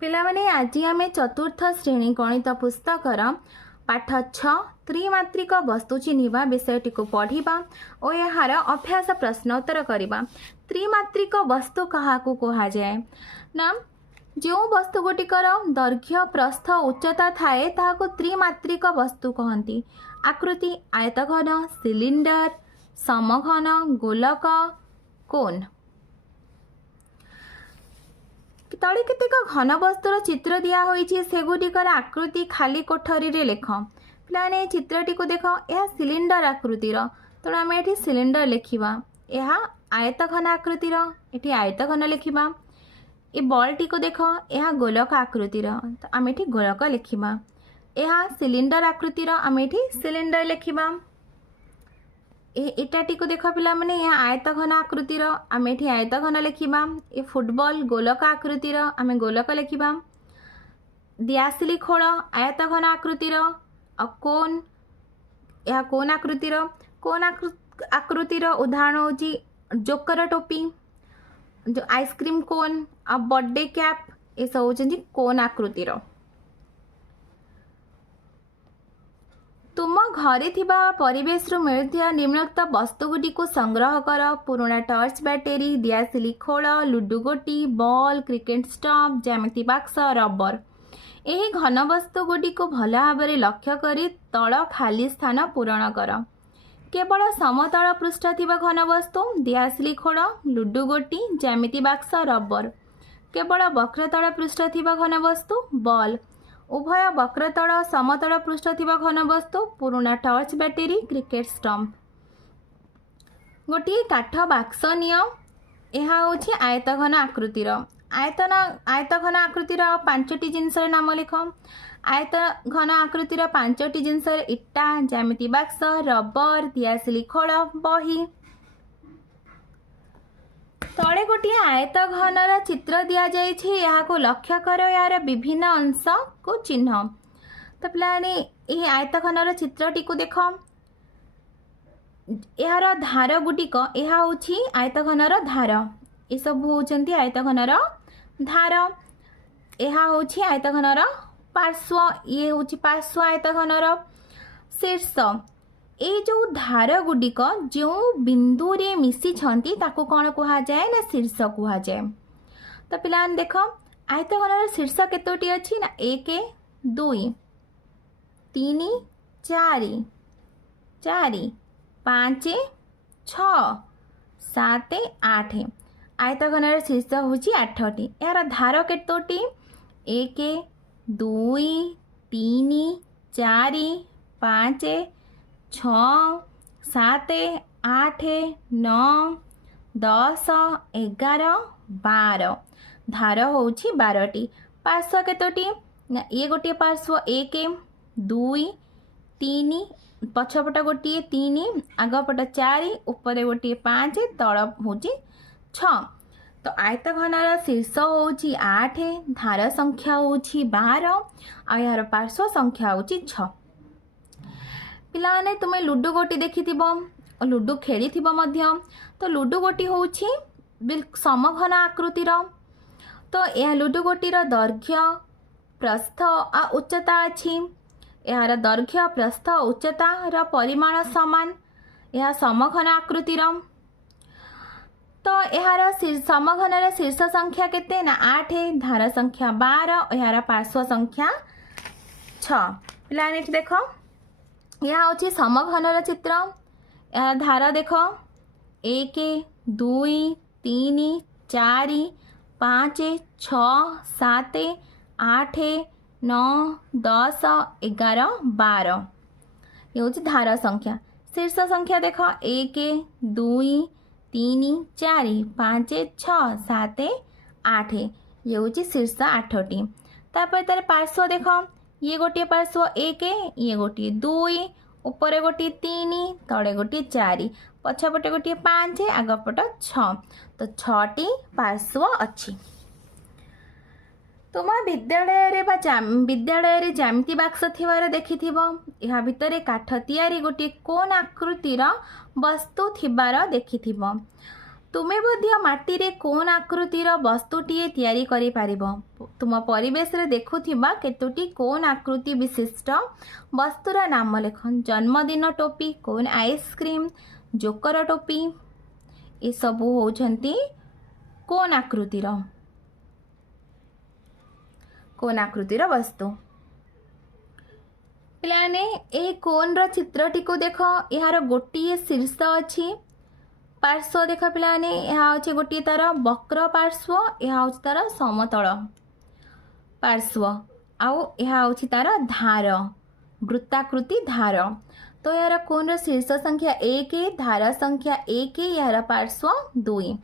पिलामाने आज आम चतुर्थ श्रेणी गणित पुस्तकर पाठ 6 त्रिमात्रिक वस्तु चिन्हिबा विषयटी को पढ़िबा और यार अभ्यास प्रश्नोत्तर करबा। त्रिमात्रिक वस्तु काहाकू कहा जाए ना जो वस्तु गुटिकर दैर्घ्य प्रस्थ उच्चता थाए ताहाको त्रिमात्रिक वस्तु कहती। आकृति आयतघन सिलिंडर समघन गोलक कोन। तले केतेक घन वस्तुर चित्र दिया होइछि सेगुटिकर आकृति खाली कोठरी रे लेख। पिलाने चित्रटी को देख यह सिलिंडर आकृतिर तेणु आम ये सिलिंडर लिखा। यह आयतघन आकृतिर ये आयतघन लिखा। ये बल्टी को देख यह गोलक आकृतिर तो आम ये गोलक लिखा। यह सिलिंडर आकृतिर आम ये सिलिंडर लिखा। एटाटी को देख पिला माने यह आयतघन आकृतिर आम ये आयतघन लिखा। ये फुटबॉल गोलक आकृतिर आम गोलक लिखा। दियासिली खोल आयतघन आकृतिर कोन यह कोन आकृतिर कोन आकृतिर उदाहरण होची जोकर टोपी जो आइसक्रीम कोन आ बर्थडे कैप ये सब होचंती कोन आकृतिर। तुम घरे थिबा परिवेश रु मिलुथिबा निम्नलिखित वस्तुगुडी को संग्रह कर। पुराना टॉर्च बैटेरी दियासिली खोल लुडु गोटी बॉल क्रिकेट स्टंप ज्यामिति बाक्स रबर। यही घन वस्तु गुडी को भल भाव लक्ष्य करी तल खाली स्थान पूरण कर। केवल समतल पृष्ठ थिबा घन वस्तु दियासिली खोल लुडु गोटी ज्यामिति बाक्स रबर। केवल वक्रतल पृष्ठ थिबा घन वस्तु बॉल। उभय वक्रतल समतल पृष्ठ थिबा घन वस्तु पुराना टॉर्च बैटेरी क्रिकेट स्टंप। गोटे काठ बाक्स निय यह होछि आयतघन आकृतिर। आयतघन आकृतिर 5टी जिनसर नाम लिख। आयतघन आकृतिर 5टी जिनसर इटा ज्यामिति बाक्स रबर दियासिली खोल बही। तले गोटे आयतघनर चित्र दिया जाइछि याको लक्ष्य कर यार विभिन्न अंश को चिन्ह। तो पिलाने यही आयतघनर चित्रटी को देख यार धार गुटिक यह होछि आयतघनर धार। ये सब होचंती आयतघनर धार। यह होछि आयतघनर पार्श्व ये होछि पार्श्व आयतघनर शीर्ष। ये जो धार गुडिक जो बिंदु रे मिसी छंती ताको कौन कहा जाए ना शीर्ष कहा जाए। तो पिला देख आयतघनर शीर्ष केतोटी अछि ना 1 2 3 4 4 5 6 7 8। आयतघनर शीर्ष होची 8टी। यार धार केतोटी 1 2 3 4 5 6 7 8 9 10 11 12। धार होची 12टी। पार्श्व केतोटी ये गोटे पार्श्व 1 2 3 पछपट गोटे 3 आगपट 4 ऊपर गोटे 5 तल होची 6। तो आयतघनर शीर्ष होची 8 धार संख्या होची 12 आ यार पार्श्व संख्या होची 6। पिलाने तुमे लुडु गोटी देखिथिबो लुडु खेलिथिबो मध्य। तो लुडु गोटी होची समघन आकृतिर। तो यह लुडु गोटीर दैर्घ्य प्रस्थ आ उच्चता अछि। यार दैर्घ्य प्रस्थ उच्चता र परिमाण समान। यह समघन आकृतिर। तो यार समघनर शीर्ष संख्या केते ना 8 धार संख्या 12 यार पार्श्व संख्या 6। पिलाने देख यह होची समघनर चित्र। यह धार देख 1 2 3 4 5 6 7 8 9 10 11 12। ये होची धार संख्या। शीर्ष संख्या देख 1 2 3 4 5 6 7 8। ये होची शीर्ष 8टी। तापर तार पार्श्व देख ये गोटे पार्श्व 1 ये गोटे 2 ऊपर गोटे 3 तले गोटे 4 पछपटे गोटे 5 आगपट 6। तो 6टी पार्श्व अच्छी। तुम विद्यालय विद्यालय ज्यामिति बाक्स थिबार देखिथिबो। यह भितरे काठ तैयारी गोटे कोन आकृतिर वस्तु थिबार देखिथिबो। तुमे बोध्य माटी रे कोन आकृतिर वस्तुटीए तैयारी करि पारिबो। तुम परिवेश रे देखुथिबा केतोटी कोन आकृति विशिष्ट वस्तुर नाम लेख। जन्मदिन टोपी, कोन आइसक्रीम, जोकर टोपी, ये सबू होउछंती कोन आकृतिर वस्तु। पिलाने ए कोन र चित्रटी को देख, यार गोटिए शीर्ष अछि, पार्श्व देख पिलाने, यहाँ हूँ गोटे तार वक्र पार्श्व, यहाँ हूँ तार समतल पार्श्व, आउ यहाँ हूँ तार धार, वृत्ताकृति धार। तो यार कोन र शीर्ष संख्या 1, धार संख्या 1, यार पार्श्व 2।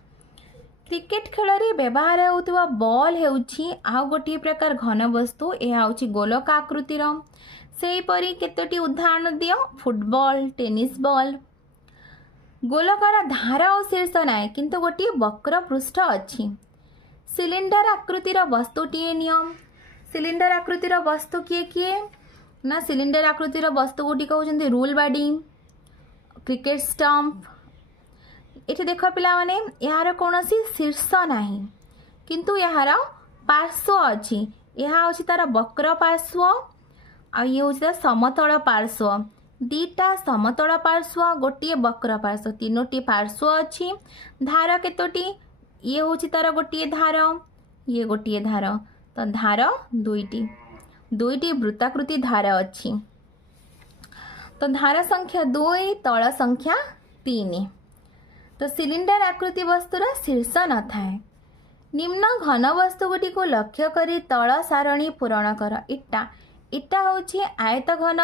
क्रिकेट खेल रे व्यवहार होउतबा बॉल हेउछि आउ गोटे प्रकार घन वस्तु, यह हूँ गोलक आकृतिर। सेहीपरि केतोटी उदाहरण दियो। Football, tennis ball. गोलकार धार और शीर्ष नाए किंतु गोटे वक्र पृष्ठ अच्छी। सिलिंडर आकृतिर वस्तुटीए नियम। सिलिंडर आकृतिर वस्तु किए किए ना, सिलिंडर आकृतिर वस्तु गुटी कहते रूल बाडी, क्रिकेट स्टंप। ये देख पिला माने यार कौन शीर्ष नाही किंतु यार पार्श्व अच्छी। यह हूँ तार वक्र पार्श्व आ ये हूँ तार समतल पार्श्व। दीटा समतल पार्श्व, गोटे वक्र पार्श्व, तीनोटी पार्श्व अच्छी। धार केतोटी, ये हूँ तार गोटे धार, ये गोटे धार, तो धार दुईटी, दुईटी वृत्ताकृति धार अच्छी। तो धार संख्या 2, तल संख्या 3। तो सिलिंडर आकृति वस्तुर शीर्ष न थाए। निम्न घन वस्तु गुटी को लक्ष्य करी तल सारणी पूरण कर। इटा, इटा हूँ आयत घन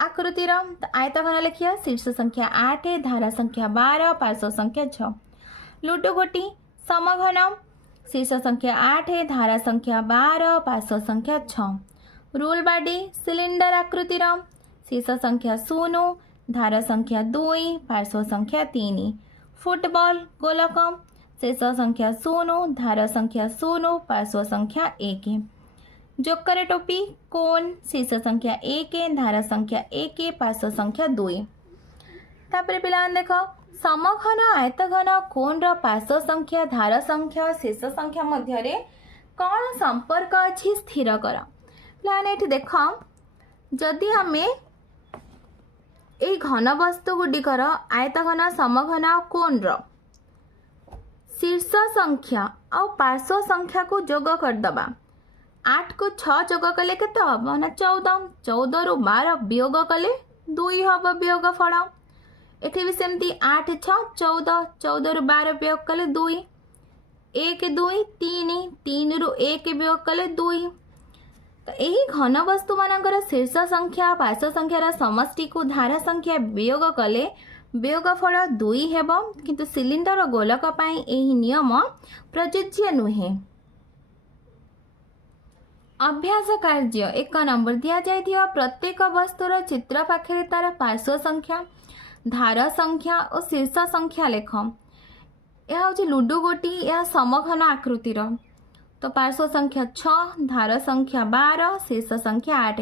आकृतिर। तो आयत घन लिखिया, शीर्ष संख्या 8, धारा संख्या 12, पार्श्व संख्या 6। लुडो गोटी समघन, शीर्ष संख्या 8, धारा संख्या 12, पार्श्व संख्या 6। रूल बाडी सिलिंडर आकृतिर, शीर्ष संख्या 0, धारा संख्या 2, पार्श्व संख्या 3। फुटबॉल गोलक, शीर्ष संख्या 0, धारा संख्या 0, पार्श्व संख्या 1। जोकर टोपी कोन, शीर्ष संख्या 1, धारा संख्या 1, पार्श्व संख्या 2। तापर पिला देख समघन आयतघन कोन र पार्श्व संख्या, धारा संख्या, शीर्ष संख्या मध्य रे कौन संपर्क अछि स्थिर कर। पिलाने एठी देख, जदि हमें ए घन वस्तु गुडिकर आयतघन, समघन आ कोन र शीर्ष संख्या और पार्श्व संख्या को जोग करदबा। 8 को 6 जोग कले केते हम ना 14, 14 रु 12 वियोग कले 2 हम वियोग फल। एठी भी सेमती 8 6 14, 14 रु 12 वियोग कले 2, 1 2 3, 3 रु 1 वियोग कले 2। तो यही घन वस्तु मानकर शीर्ष संख्या पार्श्व संख्यार समष्टि को धारा संख्या वियोग कले वियोगफल 2 हेब, किंतु सिलिंडर और गोलक पाई यही नियम प्रযোज्य नुहे। अभ्यास कार्य 1 नंबर दिया जाइथिबा प्रत्येक वस्तुर चित्र पाखे तार पार्श्व संख्या, धारा संख्या और शीर्ष संख्या लेख। यह हूँ लुडो गोटी, यह समघन आकृतिर। तो पार्श्व संख्या 6, धारा संख्या 12, शीर्ष संख्या 8।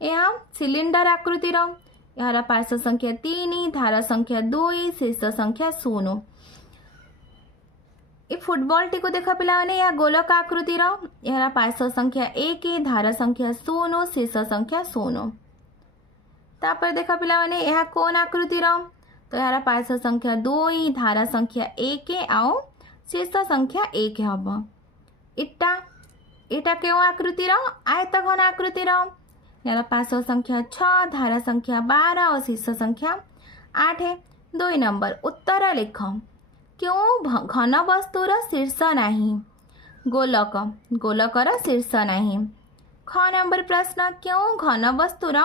यह सिलिंडर आकृतिर, यार पार्श्व संख्या 3, धारा संख्या 2, शीर्ष संख्या 0। ये फुटबॉल टी को देख पिला माने या गोलक आकृतिर, यार पार्श्व संख्या 1, धारा संख्या 0, शीर्ष संख्या 0। तापर देख पिला माने यह कोन आकृतिर, तो यार पार्श्व संख्या 2, धारा संख्या 1 आउ शीर्ष संख्या 1 हब। इटा, इटा क्यों आकृतिर, आयतघन आकृतिर, यार पार्श्व संख्या 6, धारा संख्या 12 और शीर्ष संख्या 8। 2 नंबर उत्तर लिख। क्यों घन वस्तुर शीर्ष नाही, गोलक, गोलकर शीर्ष नाही। ख नंबर प्रश्न, क्यों घन वस्तुर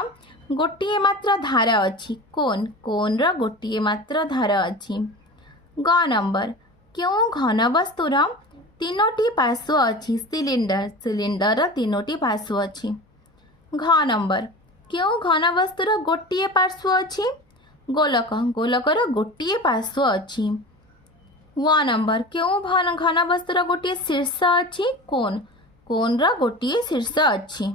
गोटे मात्र धारा अच्छी, कोन, कोन र गोटे मात्र धारा अच्छी। ग नंबर, क्यों घन वस्तुर 3टी पार्श्व अच्छी, सिलिंडर, सिलिंडर 3टी पार्श्व अच्छी। घ नंबर, क्यों घन वस्तुर गोटे पार्श्व अच्छी, गोलक, गोलकर गोटे पार्श्व अच्छी। व नंबर, क्यों घन वस्तुर गोटे शीर्ष अच्छी, कोन, कोन र गोटे शीर्ष अच्छी।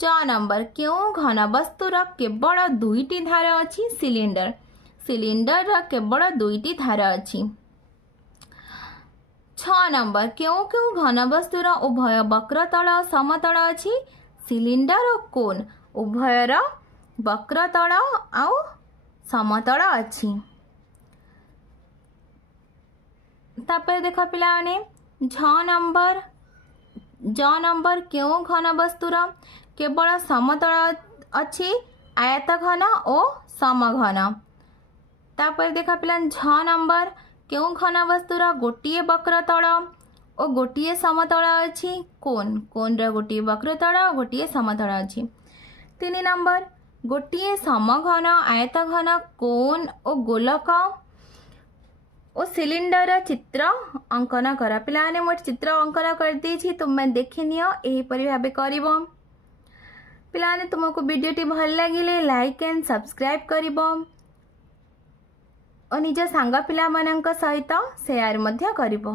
च नंबर, क्यों घन वस्तुर केवल 2टी धार अच्छी, सिलिंडर, सिलिंडर केवल 2टी धार अच्छी। 6 नंबर क्यों क्यों घनवस्तुर उभय वक्रतल समतल अच्छी सिलिंडर और कोन उभयर वक्रतल आउ समतल अच्छी। तापर देख पिलाने ज नंबर क्यों घनवस्तुर केवल समतल अच्छी आयत घन और समघन। तापर देख पिला झ नंबर क्यों घनवस्तुर गोटे वक्रतल और गोटे समतल अच्छी कोन कोन रा गोटे वक्रतल और गोटे समतल अच्छी। 3 नंबर गोटे समघन आयत घन कोन और गोलक और सिलिंडर चित्र अंकन कर। पिलाने मोर चित्र अंकन कर देछि तुम देखि नियो एहीपरि भाबे करिवो। पिलाने तुमको वीडियोटी भल लगिले लाइक एंड सब्सक्राइब करिवो और निज सांग पिला मानक सहित शेयर मध्य करिवो।